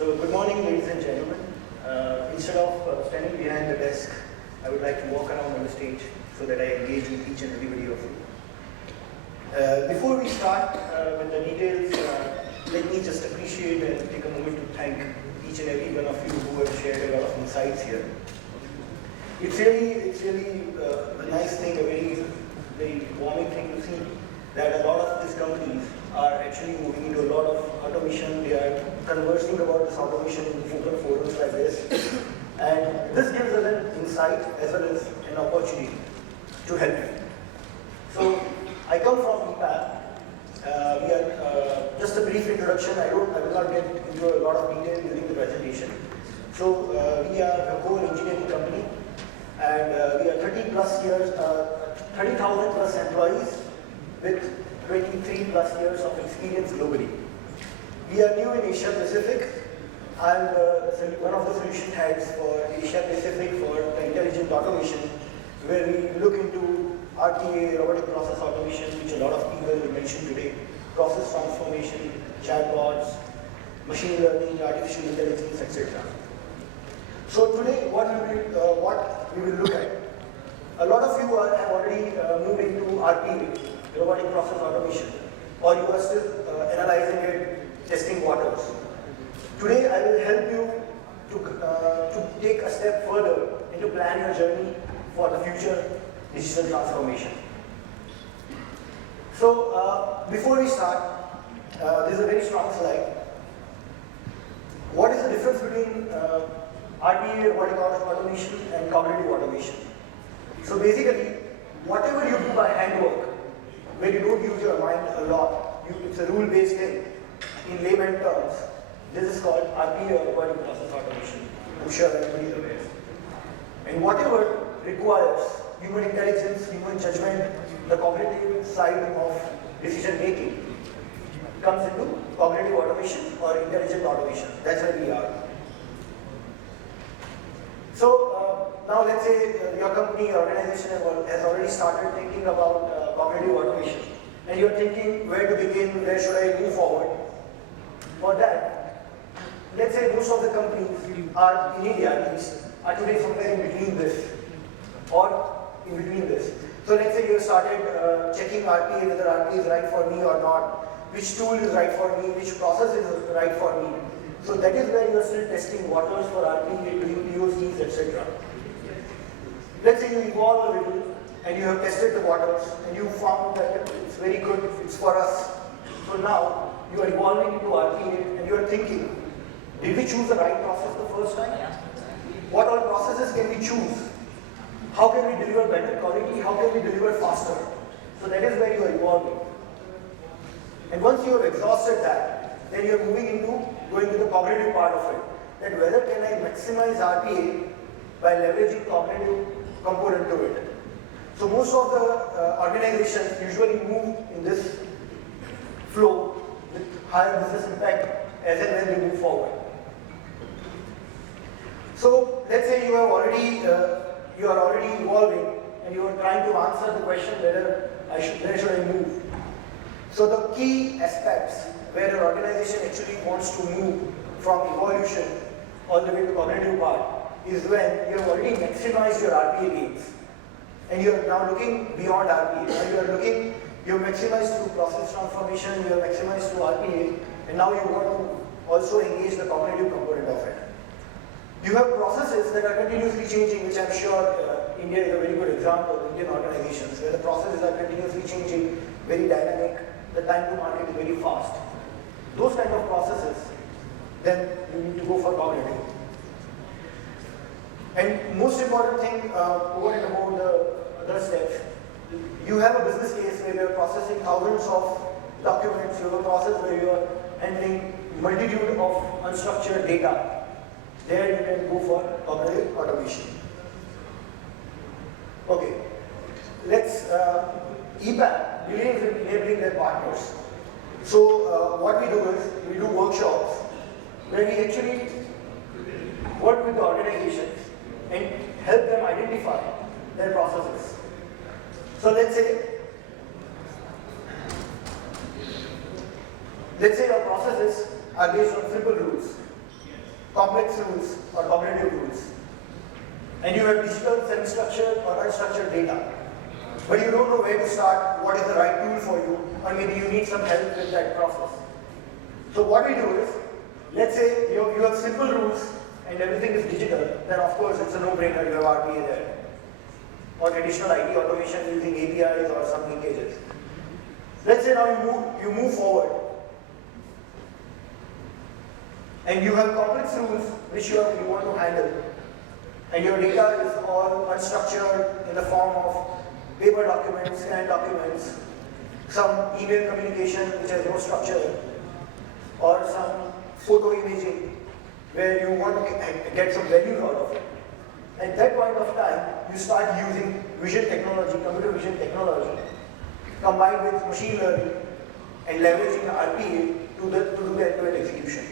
So good morning, ladies and gentlemen. Instead of standing behind the desk, I would like to walk around on the stage so that I engage with each and everybody of you. Before we start with the details, let me just appreciate and take a moment to thank each and every one of you who have shared a lot of insights here. It's really a nice thing, a very warming thing to see that a lot of these companies are actually moving into a lot of automation. They are conversing about this automation in open forums like this. And this gives us an insight as well as an opportunity to help you. So I come from EPAM. Just a brief introduction. I will not get into a lot of detail during the presentation. So we are a core engineering company, and we are 30,000 plus employees with 23 plus years of experience globally. We are new in Asia Pacific. I'm one of the solution heads for Asia Pacific for the intelligent automation, where we look into RPA, robotic process automation, which a lot of people will mention today, process transformation, chatbots, machine learning, artificial intelligence, etc. So today, what we will look at, a lot of you have already moved into RPA, robotic process automation, or you are still analyzing it, testing waters. Today, I will help you to take a step further and to plan your journey for the future digital transformation. So, before we start, this is a very strong slide. What is the difference between RPA, robotic automation, and cognitive automation? So basically, whatever you do by handwork, where you don't use your mind a lot, it's a rule-based thing. In layman terms, this is called RPA, or robotic process automation. I'm sure everybody is aware. And whatever requires human intelligence, human judgment, the cognitive side of decision making comes into cognitive automation or intelligent automation. That's where we are. So now let's say your company or organization has already started thinking about cognitive automation, and you're thinking where to begin, where should I move forward. For that, let's say most of the companies are, in India at least, are today somewhere in between this, or in between this. So let's say you started checking RPA, whether RPA is right for me or not, which tool is right for me, which process is right for me. So that is where you are still testing waters for RPA, doing POCs, etc. Let's say you evolve a little and you have tested the waters and you found that it's very good, it's for us. So now you are evolving into RPA and you are thinking, did we choose the right process the first time? What all processes can we choose? How can we deliver better quality? How can we deliver faster? So that is where you are evolving. And once you have exhausted that, then you are going to the cognitive part of it. That whether can I maximize RPA by leveraging cognitive component to it. So most of the organizations usually move in this flow with higher business impact as and when they move forward. So let's say you are already evolving and you are trying to answer the question where should I move. So the key aspects where your organization actually wants to move from evolution all the way to cognitive part is when you have already maximized your RPA gains and you are now looking beyond RPA. Now you have maximized through process transformation, you have maximized through RPA, and now you want to also engage the cognitive component of it. You have processes that are continuously changing, which I'm sure India is a very good example of Indian organizations, where the processes are continuously changing, very dynamic, the time to market is very fast. Those kind of processes, then you need to go for cognitive. And most important thing, over and above the other steps, you have a business case where you are processing thousands of documents, you have a process where you are handling multitude of unstructured data. There you can go for cognitive automation. Okay, let's, EPAM believes in enabling their partners. So what we do is, we do workshops where we actually work with the organizations and help them identify their processes. So let's say our processes are based on simple rules. complex rules or cognitive rules. And you have digital, semi-structured or unstructured data. But you don't know where to start, what is the right tool for you, or maybe you need some help with that process. So what we do is, let's say you have simple rules and everything is digital, then of course it's a no-brainer, you have RPA there. Or traditional IT automation using APIs or some linkages. Let's say now you move forward and you have complex rules which you want to handle, and your data is all unstructured in the form of paper documents, scanned documents, some email communication which has no structure, or some photo imaging where you want to get some value out of it. At that point of time, you start using vision technology, computer vision technology, combined with machine learning and leveraging RPA to do the end-to-end execution.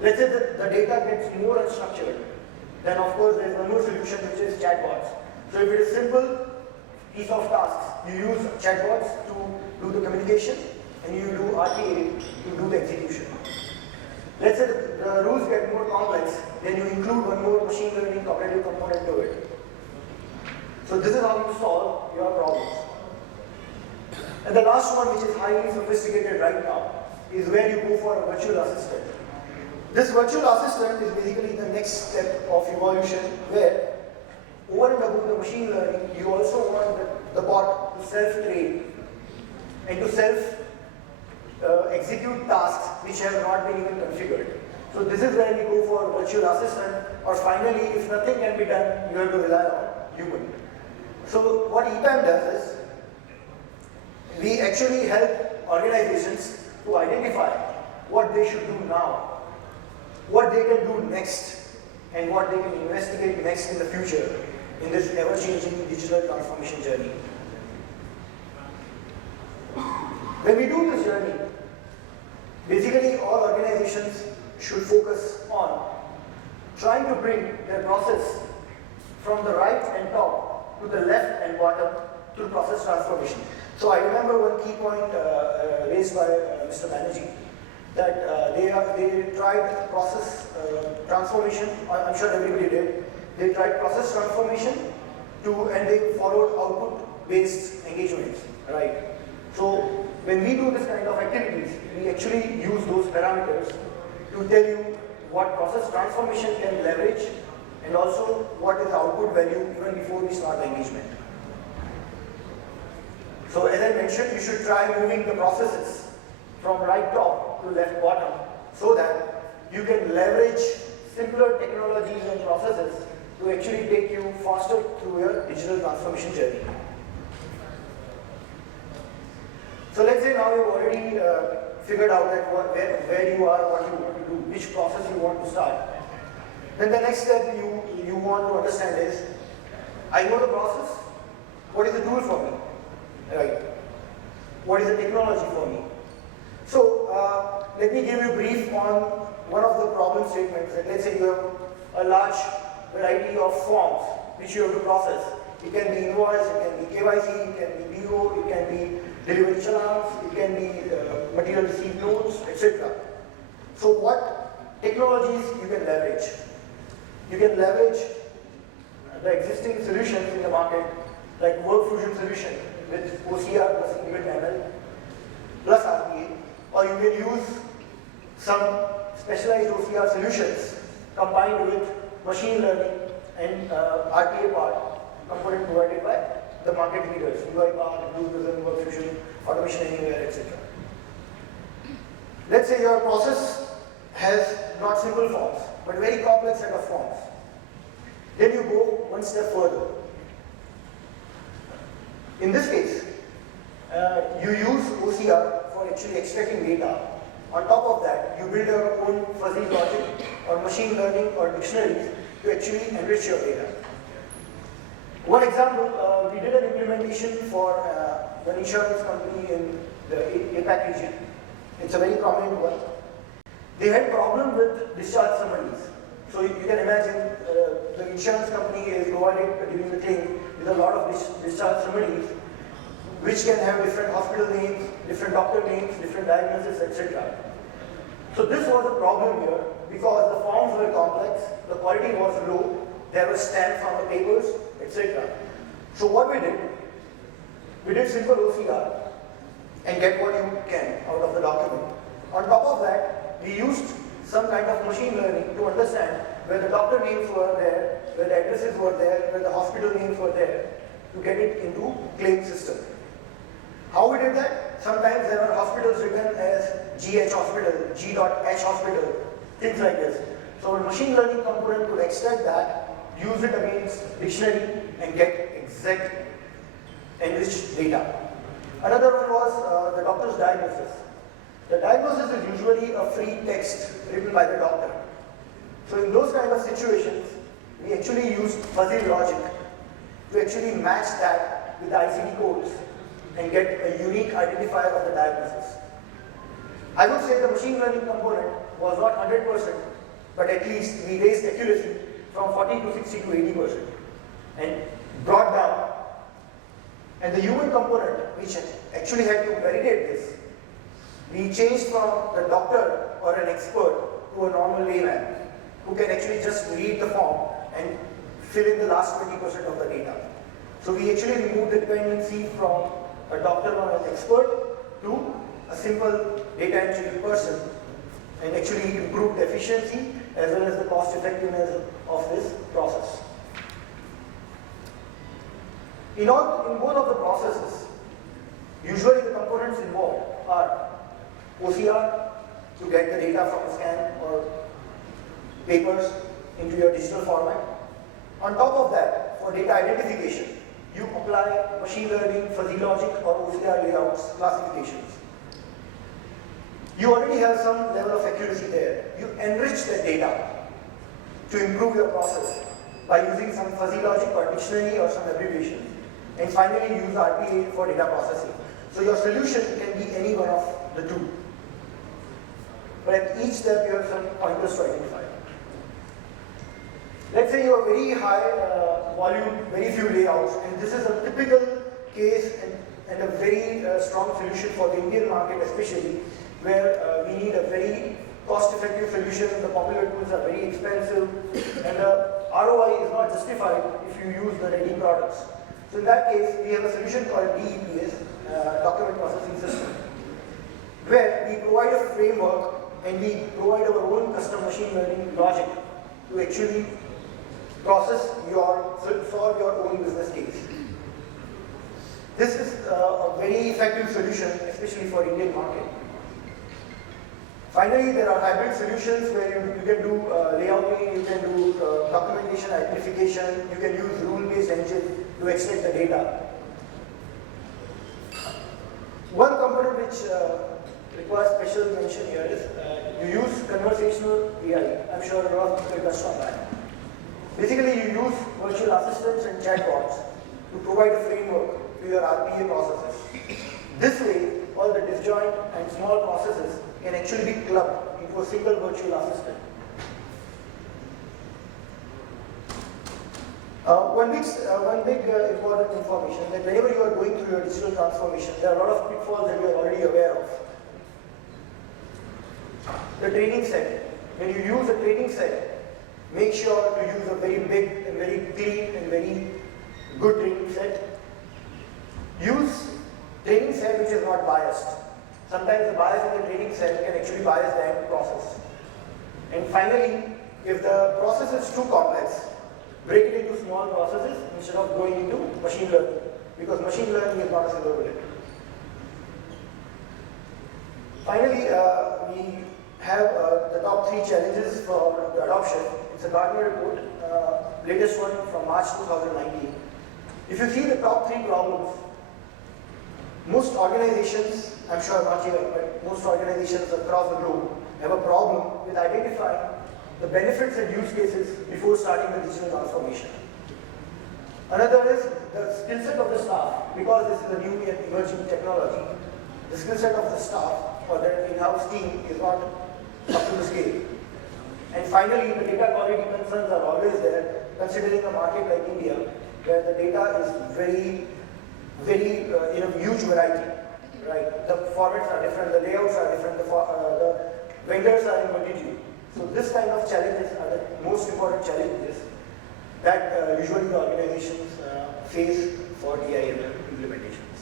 Let's say that the data gets more unstructured, then of course there is one more solution which is chatbots. So if it is simple piece of tasks, you use chatbots to do the communication and you do RPA to do the execution. Let's say the rules get more complex, then you include one more machine learning cognitive component to it. So this is how you solve your problems. And the last one, which is highly sophisticated right now, is where you go for a virtual assistant. This virtual assistant is basically the next step of evolution where, over and above the machine learning, you also want the bot to self-train and to execute tasks which have not been even configured. So this is where we go for virtual assistant, or finally, if nothing can be done, you have to rely on human. So what EPAM does is, we actually help organizations to identify what they should do now, what they can do next, and what they can investigate next in the future in this ever-changing digital transformation journey. When we do this journey, basically all organizations should focus on trying to bring their process from the right and top to the left and bottom to process transformation. So I remember one key point raised by Mr. Banerjee, that they tried process transformation. I'm sure everybody did. They tried process transformation and they followed output-based engagements, right? So when we do this kind of activities, we actually use those parameters to tell you what process transformation can leverage and also what is the output value even before we start the engagement. So as I mentioned, you should try moving the processes from right top to left bottom so that you can leverage simpler technologies and processes to actually take you faster through your digital transformation journey. So let's say now you've already figured out that where you are, what you want to do, which process you want to start. Then the next step you want to understand is, I know the process, what is the tool for me? Right? What is the technology for me? So let me give you a brief on one of the problem statements. That let's say you have a large variety of forms which you have to process. It can be invoice, it can be KYC, it can be PO, it can be delivery challenge, it can be material receipt notes, etc. So what technologies you can leverage? You can leverage the existing solutions in the market, like work fusion solution with OCR plus Pvt Ltd plus RPA, or you can use some specialized OCR solutions combined with machine learning and RPA part component provided by the market leaders, UiPath, Blue Prism, Work Fusion, Automation Anywhere, etc. Let's say your process has not simple forms, but very complex set of forms. Then you go one step further. In this case, you use OCR for actually extracting data. On top of that, you build your own fuzzy logic or machine learning or dictionaries to actually enrich your data. One example, we did an implementation for an insurance company in the APAC region. It's a very prominent one. They had problem with discharge summaries. So you can imagine the insurance company is provided during the claim with a lot of discharge summaries, which can have different hospital names, different doctor names, different diagnoses, etc. So this was a problem here because the forms were complex, the quality was low, there were stamps on the papers, etc. So what we did simple OCR and get what you can out of the document. On top of that, we used some kind of machine learning to understand where the doctor names were there, where the addresses were there, where the hospital names were there, to get it into claim system. How we did that? Sometimes there are hospitals written as GH hospital, G.H hospital, things like this. So a machine learning component could extract that, use it against dictionary and get exact enriched data. Another one was the doctor's diagnosis. The diagnosis is usually a free text written by the doctor. So in those kind of situations, we actually used fuzzy logic to actually match that with the ICD codes and get a unique identifier of the diagnosis. I would say the machine learning component was not 100%, but at least we raised accuracy from 40 to 60 to 80% and brought down. And the human component, which actually had to validate this, we changed from the doctor or an expert to a normal layman who can actually just read the form and fill in the last 20% of the data. So we actually removed the dependency from a doctor or an expert to a simple data entry person and actually improved the efficiency as well as the cost effectiveness of this process. In both of the processes, usually the components involved are OCR to get the data from a scan or papers into your digital format. On top of that, for data identification, you apply machine learning, fuzzy logic, or OCR layouts classifications. You already have some level of accuracy there. You enrich that data to improve your process by using some fuzzy logic or dictionary or some abbreviation. And finally, use RPA for data processing. So your solution can be any one of the two. But at each step, you have some pointers to identify. Let's say you have very high volume, very few layouts, and this is a typical case and a very strong solution for the Indian market especially, where we need a very cost-effective solution. The popular tools are very expensive, and the ROI is not justified if you use the ready products. So in that case, we have a solution called DEPS, Document Processing System, where we provide a framework and we provide our own custom machine learning logic to actually solve your own business case. This is a very effective solution, especially for Indian market. Finally, there are hybrid solutions where you can do layouting, you can do documentation identification, you can use rule-based engine to extract the data. One component which requires special mention here is you use conversational AI. I'm sure a lot of people touched on that. Basically, you use virtual assistants and chatbots to provide a framework to your RPA processes. This way, all the disjoint and small processes can actually be clubbed into a single virtual assistant. One big important information that whenever you are going through your digital transformation, there are a lot of pitfalls that you are already aware of. The training set. When you use a training set, make sure to use a very big and very clean and very good training set. Use training set which is not biased. Sometimes the bias in the training set can actually bias the end process. And finally, if the process is too complex, break it into small processes instead of going into machine learning, because machine learning is not a silver bullet. Finally, we have the top 3 challenges for the adoption. It's a Gartner report, latest one from March 2019. If you see the top 3 problems, most organizations, I'm sure not here, but most organizations across the globe have a problem with identifying the benefits and use cases before starting the digital transformation. Another is the skill set of the staff, because this is a new and emerging technology. The skill set of the staff or the in-house team is not up to the scale. And finally, the data quality concerns are always there, considering a market like India, where the data is very in a huge variety. Right? The formats are different, the layouts are different, the vendors are in multitude. So this kind of challenges are the most important challenges that usually the organizations face for DIMM implementations.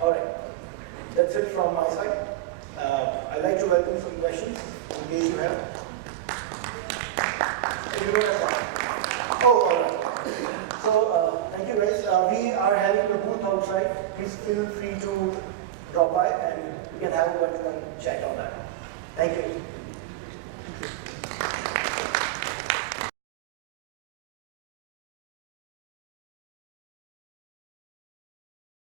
Alright, that's it from my side. I'd like to welcome some questions in case you have. If you don't have one. Oh, alright. So, thank you guys. We are having a booth outside. Please feel free to drop by and we can have one-to-one chat on that. Thank you.